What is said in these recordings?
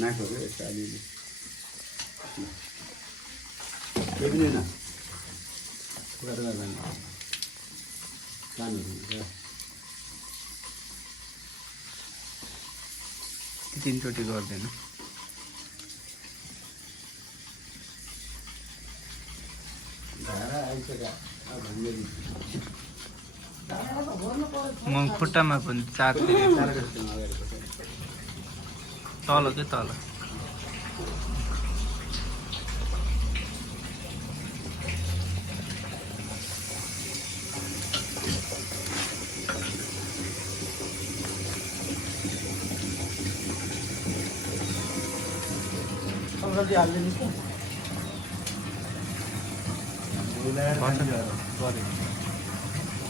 नाकहरू यस्तो अलिअलि त्यो पनि न कानहरू तीनचोटि गर्दैन धारा आइसक्यो म खुट्टामा पनि चार तल के तल सब्जी हालिदिनु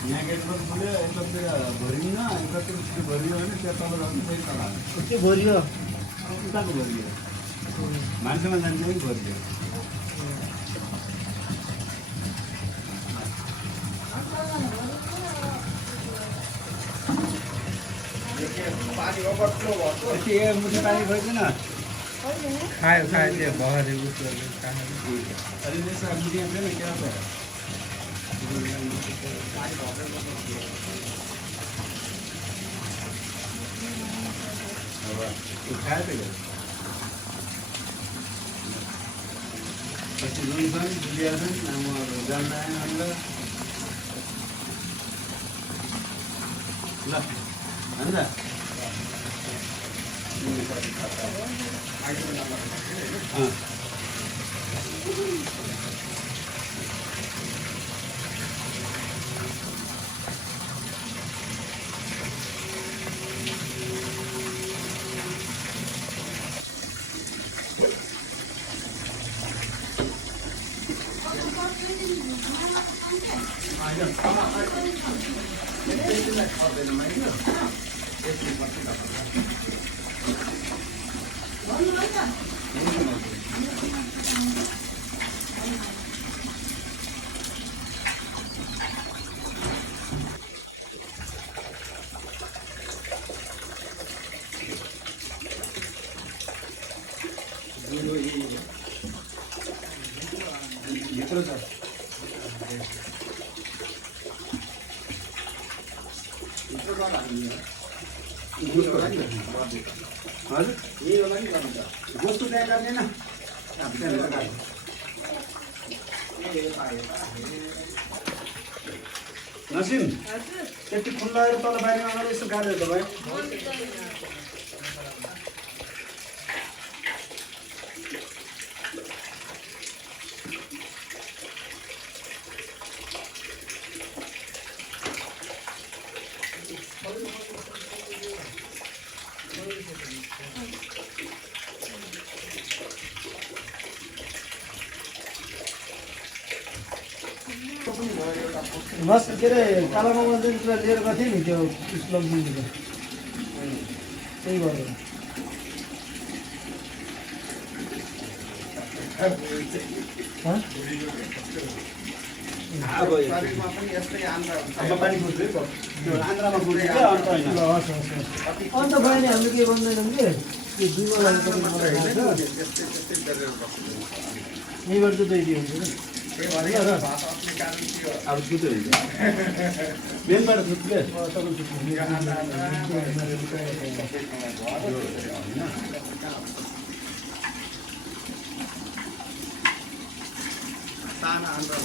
यहाँ गेटमा खुल्यो यतातिर भरिन्न यतातिर भरियो भने त्यो तल जानु फेरि तल हाल्नु के भरियो उताको भरियो मान्छेमा जान्छ कि भरियो मुठी पानी खोइदिन खायो खायो त्यो भरे अहिले यसो मुठी छैन क्या त खायो त पछि रुन्छन् बुझिहाल्छन् अब जान्न आयो ल अन्त भित्र छ हजुर गोस्तो त्यहाँ काट्दैन नसिम त्यति खुल्ला तल बारीमा गएर यसो गाडेर त भयो बस के अरे कालामामा जुन कुरा लिएर गएको थिएँ नि त्यो स्लग दिनुको त्यही गरेर अन्त भयो नि हामीले के भन्दैनौँ कि त्यो दुईमा यहीँबाट चाहिँ दुई दियो हुन्छ अब छुट्यो मेनबाट छुट्यो साना अन्तर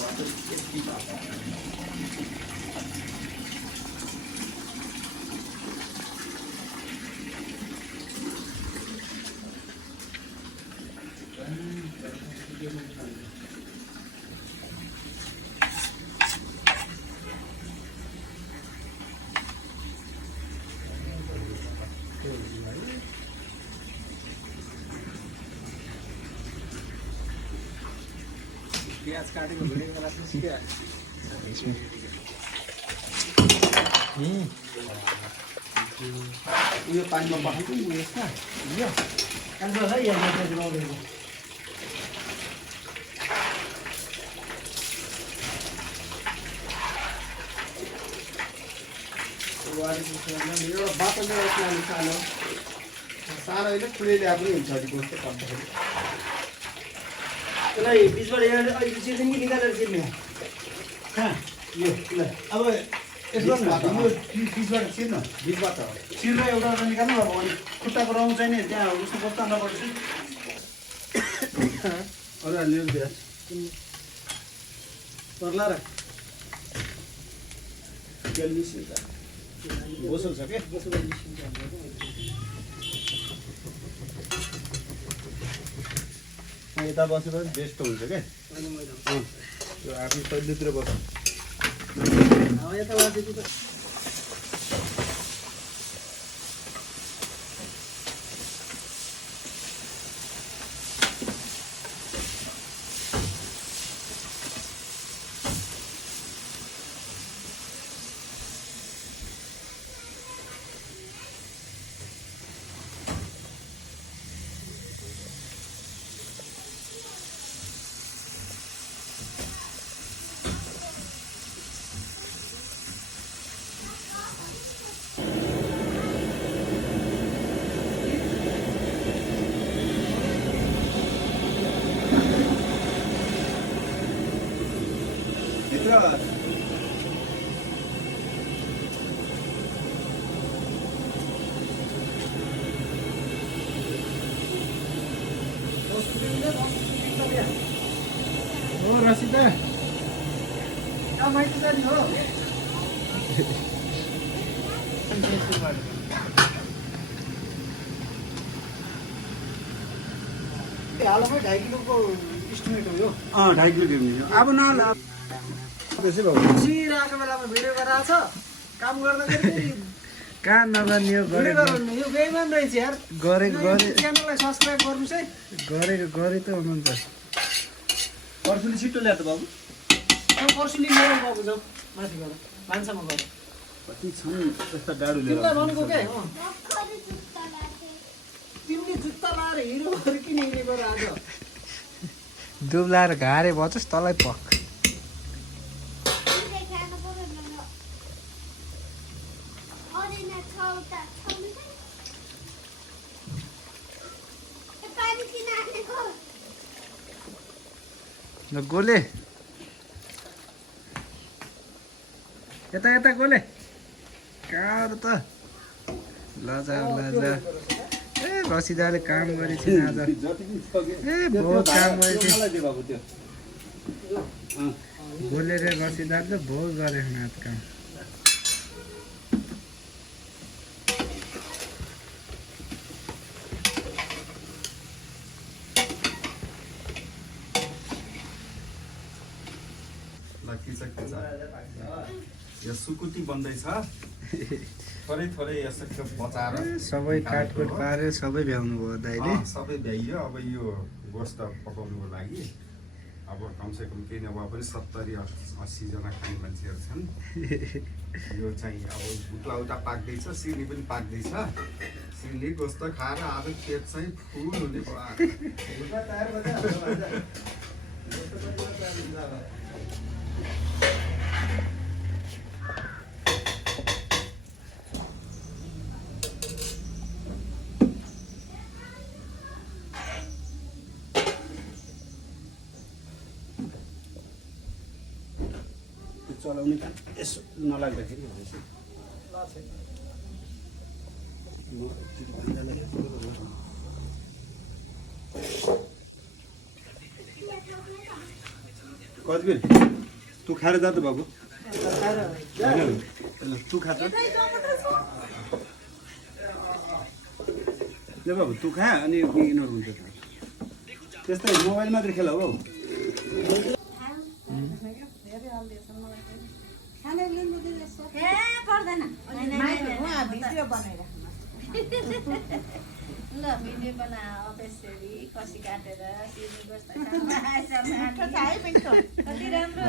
प्याज काटेको भिडियो वाला क्या यो पानीमा पखाल्छु नि यसमा यो अन्त है यहाँ लगाउँदैछ एउटा बाटो ल्याएर सानो सानो होइन ठुलै ल्याए पनि हुन्छ अलिक कस्तो काट्दाखेरि त्यसलाई बिचबाट अहिले चिर्ने कि निकालेर चिर्ने कहाँ यो ल अब यसो गर्नु यो बिचबाट चिर्नु बिचबाट चिरेर एउटा निकाल्नु अब अनि खुट्टाको रौँ चाहिँ नि त्यहाँ उसको बस्ता नपर्छ अरू हाल्ने ब्याज पर्ला र बोसो छ क्या यता बसेपछि बेस्ट हुन्छ क्या त्यो आफै सजिलोतिर बस्छ यता बसेको त हो रसिदा माइती जाने हो हालमै 2.5 किलोको इस्टिमेट हो यो 2.5 किलो दिनु अब नला त्यसै भयो बसिरहेको बेलामा भिडियो गराएको छ काम गर्दाखेरि कहाँ नगर्ने हो भिडियो गराउनु यो बेइमान रहेछ यार गरेको च्यानललाई सब्स्क्राइब गर्नुहोस् है गरे त हुनुहुन्छ पर्सुली छिटो ल्याएर बाबु पर्सुली मेरो बाबु जाऊ माथि गएर भान्सामा गएर कति छन् त्यस्ता डाडु लिएर तिमीलाई भनेको के तिमीले जुत्ता लाएर हिँड्नु किन हिँडेको र आज दुब्लाएर घारे बचोस् तँलाई पक ल गोले यता यता गोले कहाँ त लजा लजा ए रसिदाले काम गरेछन् आज ए बहुत काम गरेछन् गोले र रसिदाले बहुत गरेछन् आज काम यो सुकुटी बन्दैछ थोरै थोरै यसो बचाएर सबै काटकुट पारेर सबै भ्याउनु भयो दाइले सबै भ्याइयो अब यो गोष्ठ पकाउनुको लागि अब कमसेकम केही नभए पनि 70-80 जना खाने मान्छेहरू छन् यो चाहिँ अब उता उता पाक्दैछ सिर्नी पनि पाक्दैछ सिर्नी गोष्ठ खाएर आज पेट चाहिँ फुल हुने भयो चलाउने काम यसो नलाग्दाखेरि हुँदैछ कति बेर तँ खाएर जा त बाबु तँ खा ल बाबु तँ खा अनि बिगिनर हुन्छ त्यस्तै मोबाइल मात्रै खेला हो ल भिडियो बनाऊ त्यसरी कसी काटेर सिर्नी गोष्ठ कति राम्रो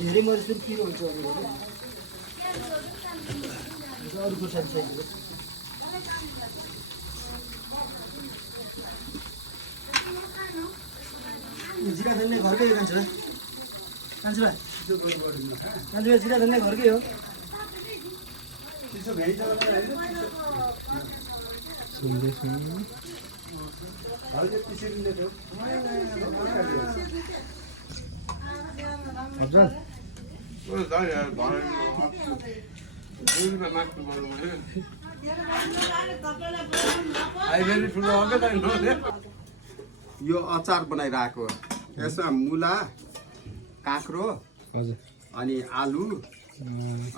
धेरै मरिस पिरो हुन्छ अरू खुर्सानी चाहिएको जिरा धनिया घरकै हो कान्छा कान्छा कान्छा जिरा धनिया घरकै हो यो अचार बनाइरहेको यसमा मुला काँक्रो हजुर अनि आलु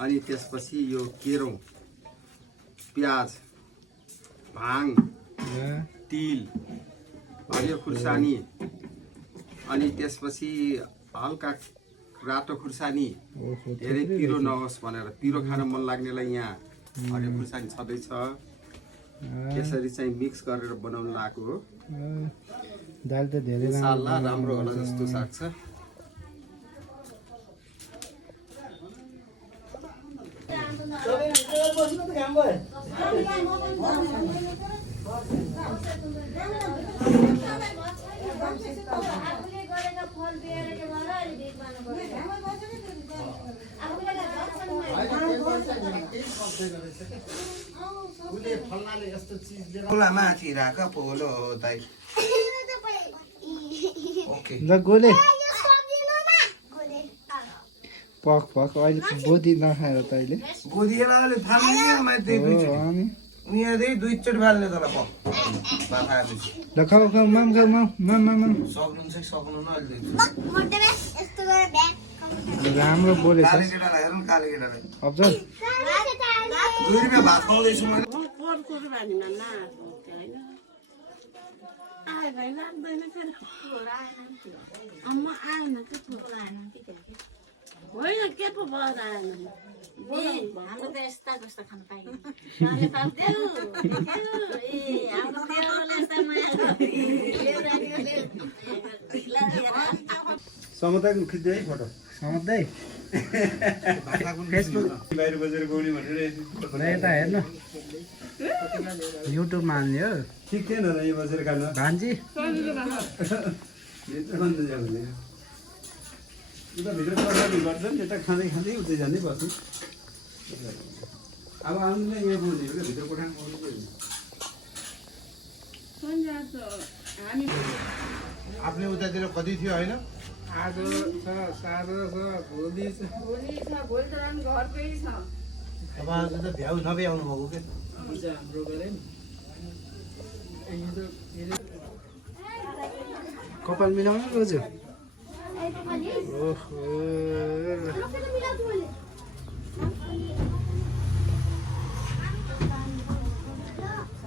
अनि त्यसपछि यो केरो प्याज भाङ तिल हरियो खुर्सानी अनि त्यसपछि हल्का रातो खुर्सानी धेरै पिरो नहोस् भनेर पिरो खान मन लाग्नेलाई यहाँ हरियो खुर्सानी छँदैछ यसरी चाहिँ मिक्स गरेर बनाउन लागेको हो दाल त धेरै इन्शाअल्लाह राम्रो होला जस्तो लाग्छ बस्नु त काम भयो आफूले गरेका फल बिहेर के भएर अहिले भेट मार्नु माथि राख पोलो हो दाइ ओके ल गोले पक पक अहिले बोधी नखाएर त अहिले गोदिएर अलि थाल्ने माथि अनि उनीहरू दुई चोटि फाल्ने तर पक ल खाऊ खाऊ माम खाऊ माम माम माम माम सक्नुहुन्छ कि सक्नुहुन्न अहिले राम्रो बोलेछ काले केटालाई हेर्नु काले केटालाई अफजल दुई रुपियाँ भात खुवाउँदैछु मैले होइन के पो भएर आएन हाम्रो त यस्ता कस्तो खानु पाइयो समताको खिच्दै फोटो सधैँ फेसबुक बाहिर बजेर गौनी भनेर यता हेर्नु युट्युबमा हाल्ने हो ठिक थिएन र यो बजेर खानु भान्जी भित्र खाँदै जाने उता भित्र प्रसाद गर्छ नि यता खाँदै खाँदै उतै जाँदै बस्नु अब आउनु नै यहाँ बोल्ने हो क्या भित्र कोठामा बोल्नु आफ्नै उतातिर कति थियो होइन आज छ साँझ छ भोलि छ भोलि छ भोलि त हामी घरकै छ अब आज त भ्याउ नभ्याउनु भएको के हाम्रो गरे कपाल मिलाउनु रोज ओहो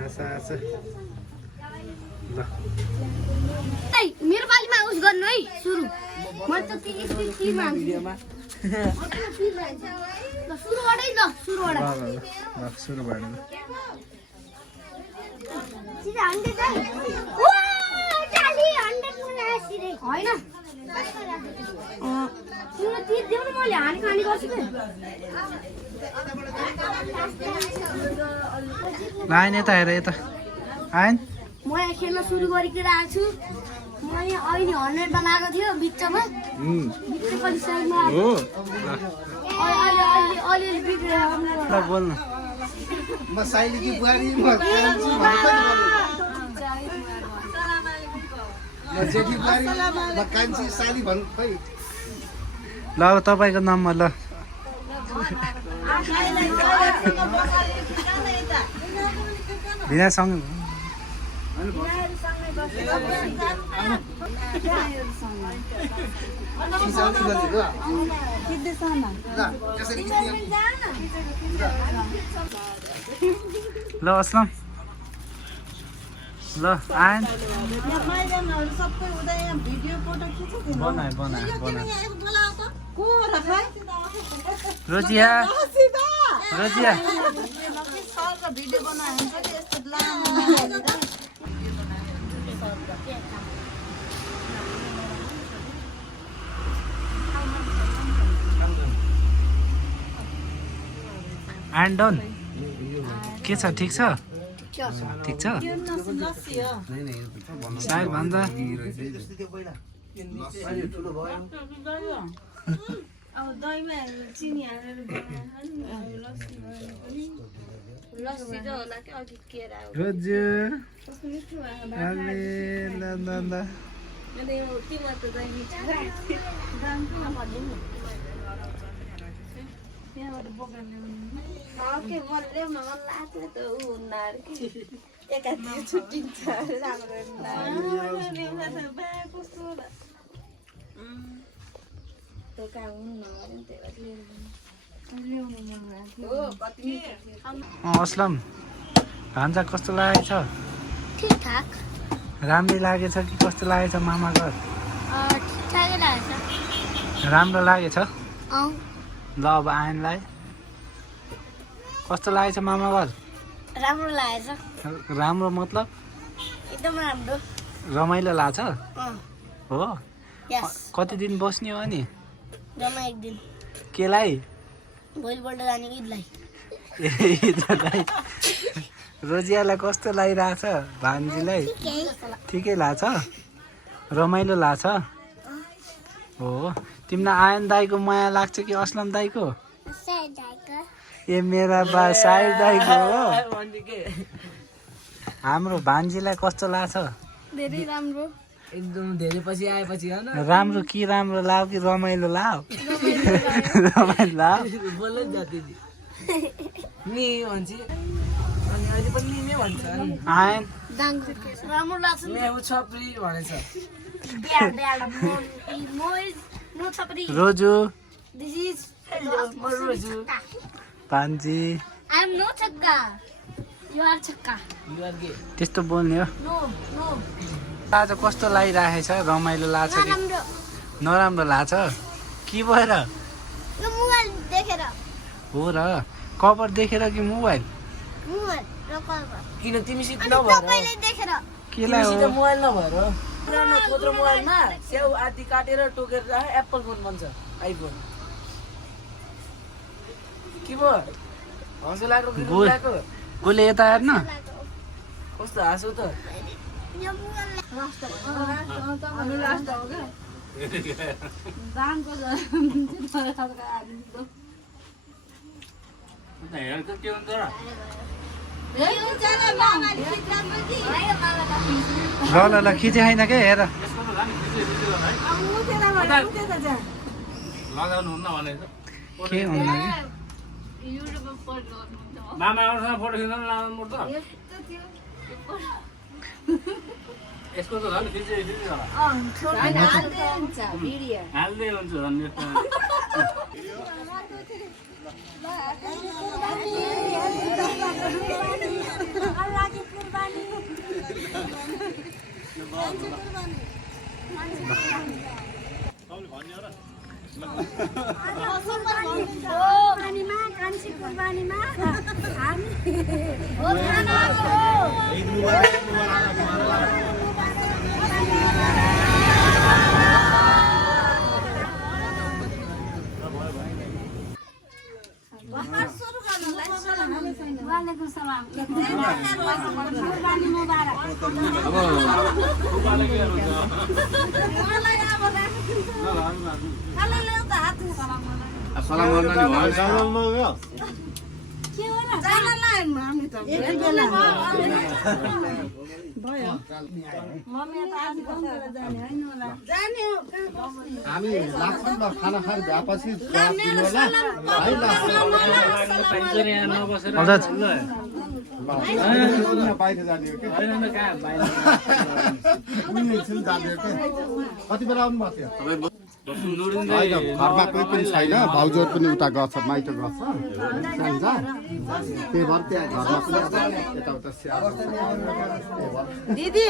आशा आशा ल मेरो पालिमा उस गर्नु है सुरु म त तिरमा सुरुबाटै ल सुरुबाट ल सुरु भयो सिधा 100 है होइन तिम्रो तिर देऊ न मैले हानी खानी गर्छु के आएन यता हेर यता आएन म यहाँ खेल्न सुरु गरिकन आएको छु म यहाँ अहिले 100 बनाएको थियो बिचमा बिचपल्टि साइडमा हो अलिअलि बिग्रेर ल बोल्न म साइलीकी बुहारी म कान्छी भनेको म जेठी बुहारी म कान्छी साली भन्नु खै ल अब तपाईँको नम्बर ल भिनासँग ल असलम ल आएन बनाए बनाए बनाए रोजिया रोजिया एन्ड डन के छ ठिक छ ठिक छ सायद भन्छ अब दहीमा चिनी हालेर लस्सी त होला कि अघि केरा हो रोजु कस्तो मिठो भएको अरे ल ल ल अनि यो तिम्रो त दही मिठो दाम किन भन्दिनु त्यहाँबाट बोकेर ल्याउनु के मन ल्याउन मन लाग्थ्यो त ऊ हुन्नाहरू कि एकातिर छुट्टिन्छ राम्रो कस्तो होला त्यो कहाँ हुन्न अरे त्यही ल्याउनु मन लाग्थ्यो असलम भान्जा कस्तो लागेको छ ठिकठाक राम्रै लागेछ कि कस्तो लागेछ मामा घर ठिकठाकै लागेछ राम्रो लागेछ अँ ल अब आयनलाई कस्तो लागेछ मामा घर राम्रो लागेछ राम्रो मतलब एकदम राम्रो रमाइलो लाग्छ अँ हो यस कति दिन बस्ने हो अनि जम्मा एक दिन केलाई भोलिपल्ट जाने ईदलाई रोजियालाई कस्तो लागिरहेछ भान्जीलाई ठिकै लाग्छ रमाइलो लाग्छ हो तिमीलाई आयन दाईको माया लाग्छ कि असलम दाईको ए मेरा बा साहिर दाईको हो हाम्रो भान्जीलाई कस्तो लाग्छ धेरै राम्रो एकदम धेरै पछि आएपछि होइन राम्रो कि राम्रो लाग्यो कि रमाइलो लाग्यो रमाइलो लाग्यो बोल्दै जाति नि भन्छ अनि अहिले पनि नि नै भन्छ आयन राम्रो लाग्छ मेहु छप्री भनेछ रोजु This is रोजु भान्जी I am no chakka. You are chakka. You're gay त्यस्तो बोल्ने हो No, no. आज कस्तो लागिरहेछ रमाइलो लाग्छ कि राम्रो नराम्रो लाग्छ के भएर यो मोबाइल देखेर हो र कभर देखेर कि मोबाइल मोबाइल र कभर किन तिमीसित अनि नभएर तपाईले देखेर केलाई तिमीसित हो मोबाइल नभएर पुरानो खोत्रो मोबाइलमा स्याउ आदि काटेर टोकेर राख एप्पल फोन भन्छ आइफोन के भयो हँसो लाग्यो कि गोल। लाग्यो कसले यता हेर्न कस्तो हाँसो त यो मोबाइल ल ल ल खिचे होइन के हेर के हुन्न कि मामा आउँछ फोटो खिच्न लानु पर्छ यसको त झन् खिचे होला हाल्दै हुन्छ झन् कुर्बानीमा कान्छी कुर्बानीमा हामी हो खाना वालेकुम सलाम कुर्बानी मुबारक सलाम गर्न नि भयो के हो र जानला हामी त मम्मी त आज गाउँतिर जाने हैन होला जाने हो हामी लाग्छ नि त खाना खाएर भएपछि पिउनु होला है लाग्छ बाहिर जाने हो कि उनी एकछिन जाने हो कि कति बेला आउनु भएको थियो होइन घरमा कोही पनि छैन भाउजूहरू पनि उता गर्छ माइत गर्छ जान्छ त्यही भएर त्यहाँ घरमा पनि यताउता स्याहार दिदी